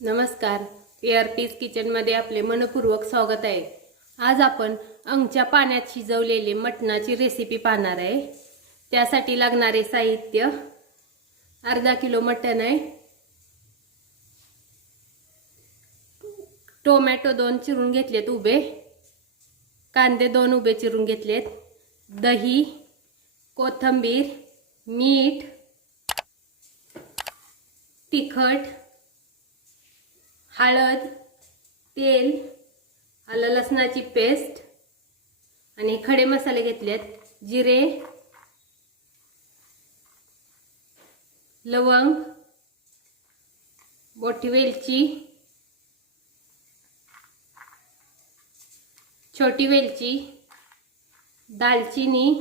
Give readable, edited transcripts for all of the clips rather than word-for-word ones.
नमस्कार, ARP's किचनमध्ये आपले मनपूर्वक स्वागत आहे। आज आपण अंगच्या पाण्यात शिजवलेले मटणाची रेसिपी पाहणार आहे। त्यासाठी लागणारे साहित्य: अर्धा किलो मटण आहे, टोमॅटो 2 चिरून घेतलेत उभे, कांदे 2 उभे चिरून घेतलेत, दही, कोथिंबीर, मीठ, तिखट, हळद, तेल, आलं लसणाची पेस्ट आणि खडे मसाले घेतलेत: जिरे, लवंग, मोठी वेलची, छोटी वेलची, दालचिनी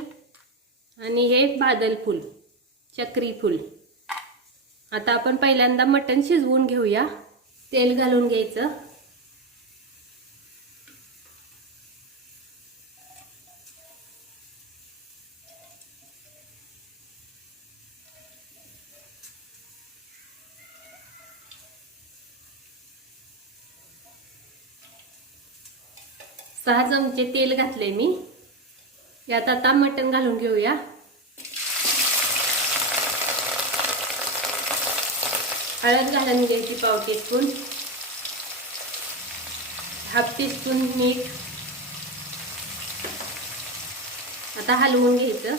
आणि हे बादल फूल, चक्री फूल। आता आपण पहिल्यांदा मटण शिजवून घेऊया। तेल घालून घ्यायचं, सहा चमचे तेल घातले मी। यात आता मटण घालून घेऊया। हळद घालून घ्यायची पाव टीस्पून, हाफ टीस्पून मीठ। आता हलवून घ्यायचं।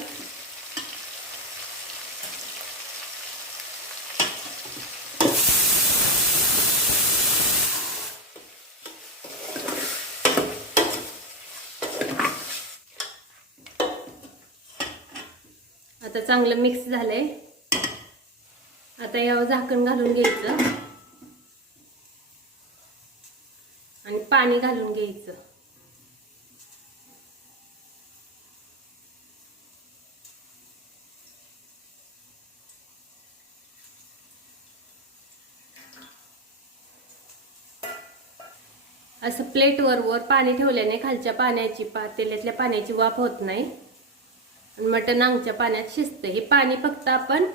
आता चांगलं मिक्स झालंय। आता यावर झाकण घालून घ्यायचं आणि पाणी घालून घ्यायचं। असं प्लेटवर पाणी ठेवल्याने खालच्या तेलातल्या पाण्याची वाफ होत नाही आणि मटण अंगच्या पाण्यात शिजते। हे पाणी फक्त आपण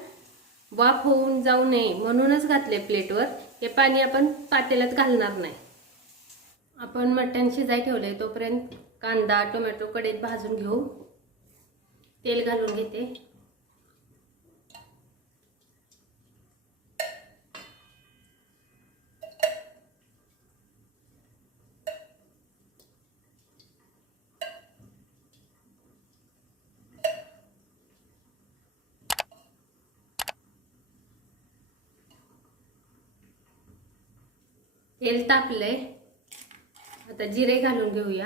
वाफ होऊन जाऊ नये म्हणूनच घातले प्लेटवर। हे पाणी आपण पातेल्यात घालणार नाही। आपण मटण शिजाय ठेवले तोपर्यंत कांदा टोमॅटो कढईत भाजून घेऊ। तेल घालून घेते, तेल तापलंय। आता जिरे घालून घेऊया,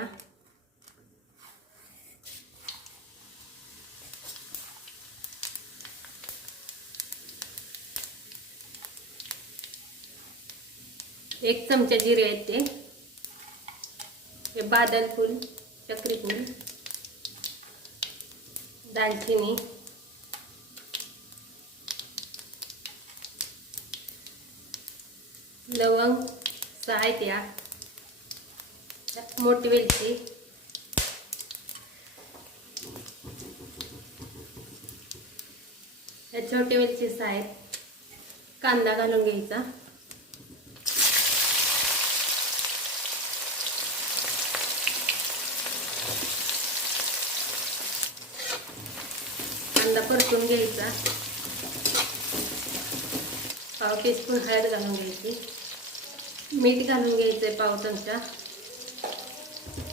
एक चमचा जिरे आहेत ते बादल फूल, चक्री फूल, दालचिनी, लवंग 6 आहेत, मोठी वेलची, छोटी वेलची 6 आहेत। कांदा घालून घ्यायचा, कांदा परतून घ्यायचा। पाव टीस्पून हळद घालून घ्यायची, मीठ घालून घ्यायचंय पाव चमचा।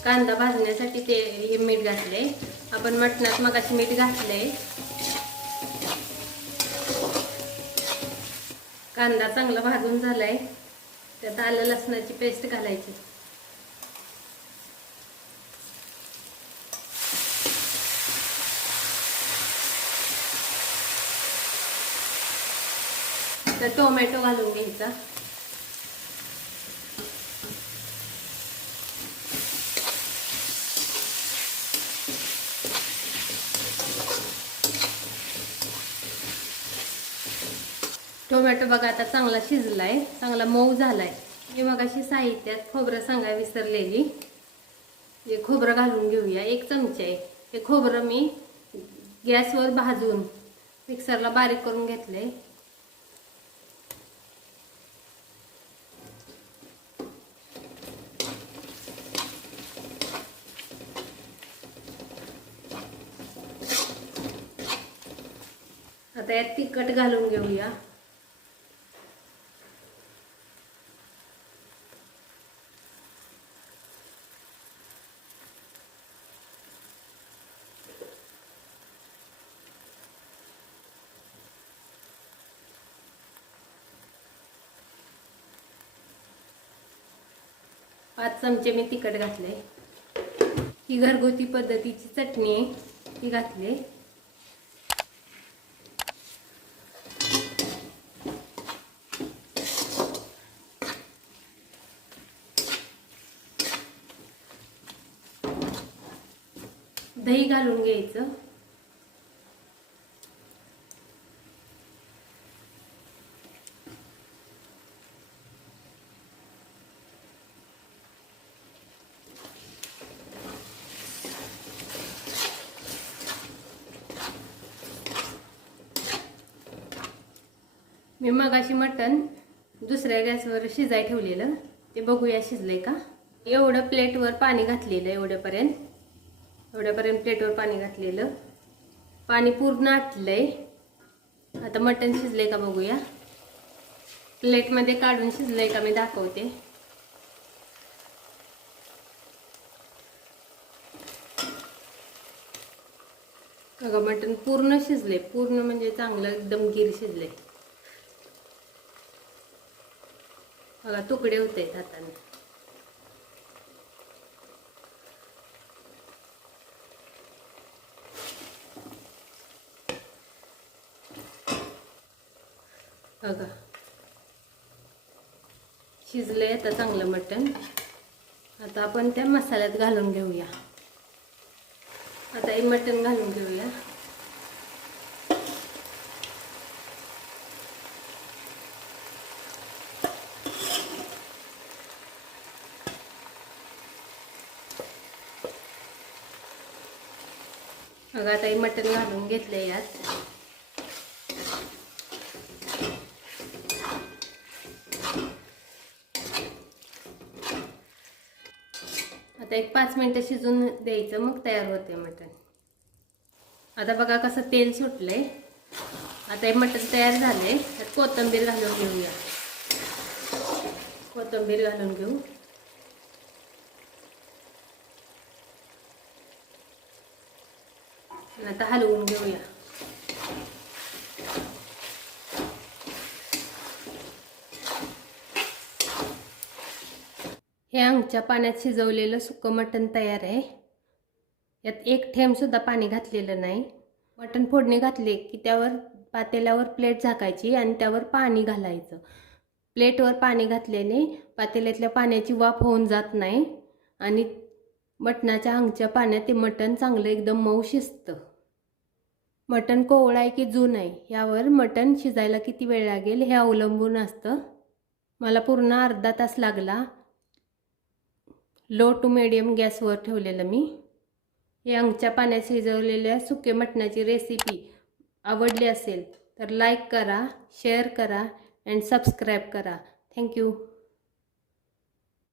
कांदा भाजण्यासाठी हे मीठ घातले। आपण मटणात मगाशी मीठ घातले। कांदा चांगला भाजून झालाय। त्यात आलं लसणाची पेस्ट घालायची, तर टोमॅटो घालून घ्यायचा, टोमॅटो बघा आता चांगला शिजलाय, चांगला मऊ झालाय। मी मगाशी साहित्यात खोबरं सांगायला विसरलेली, हे खोबरं घालून घेऊया। 1 चमचा आहे हे खोबरं मी गॅसवर भाजून मिक्सरला बारीक करून घेतले। आता यात तिखट घालून घेऊया. पाच चमचे मी तिखट घातले. ही घरगुती पद्धतीची चटणी आहे, ती घातली. दही घालून घ्यायचं. मी मगाशी मटण दुसऱ्या गॅसवर शिजाय ठेवलेलं, ते बघूया शिजलंय का. एवढं प्लेटवर पाणी घातलेलं, एवढ्यापर्यंत प्लेटवर पाणी घातलेलं. पाणी पूर्ण आटलंय. आता मटण शिजलंय का बघूया. प्लेटमध्ये काढून शिजलंय का मी दाखवते. बघा मटण पूर्ण शिजले, पूर्ण म्हणजे चांगलं एकदम गिर शिजले. बघा तुकडे होते हाताने. बघा शिजले आता चांगलं मटण. आता आपण त्या मसाल्यात घालून घेऊया. आता हे मटण घालून घेऊया. बघा आता हे मटण घालून घेतलंय यात. आता एक 5 मिनिटं शिजून द्यायचं, मग तयार होते मटण. आता बघा कसं तेल सुटलंय. आता हे मटण तयार झाले. त्यात कोथिंबीर घालून घेऊया. कोथिंबीर घालून घेऊ. आता हलवून घेऊया. हे अंगच्या पाण्यात शिजवलेलं सुकं मटण तयार आहे. यात एक थेंब सुद्धा पाणी घातलेलं नाही. मटण फोडणी घातले की त्यावर पातेल्यावर प्लेट झाकायची आणि त्यावर पाणी घालायचं. प्लेटवर पाणी घातल्याने पातेल्यातल्या पाण्याची वाफ होऊन जात नाही आणि मटणाच्या अंगच्या पाण्यात ते मटण चांगलं एकदम मऊ शिजतं. मटण कोवळं आहे की जून आहे यावर मटण शिजायला किती वेळ लागेल हे अवलंबून असतं. मला पूर्ण अर्धा तास लागला. लो टू मीडियम गॅसवर ठेवलेलं मी. हे अंगच्या पाण्यात शिजवलेल्या सुके मटणाची रेसिपी आवडली असेल तर लाईक करा, शेअर करा अँड सबस्क्राईब करा. थँक्यू.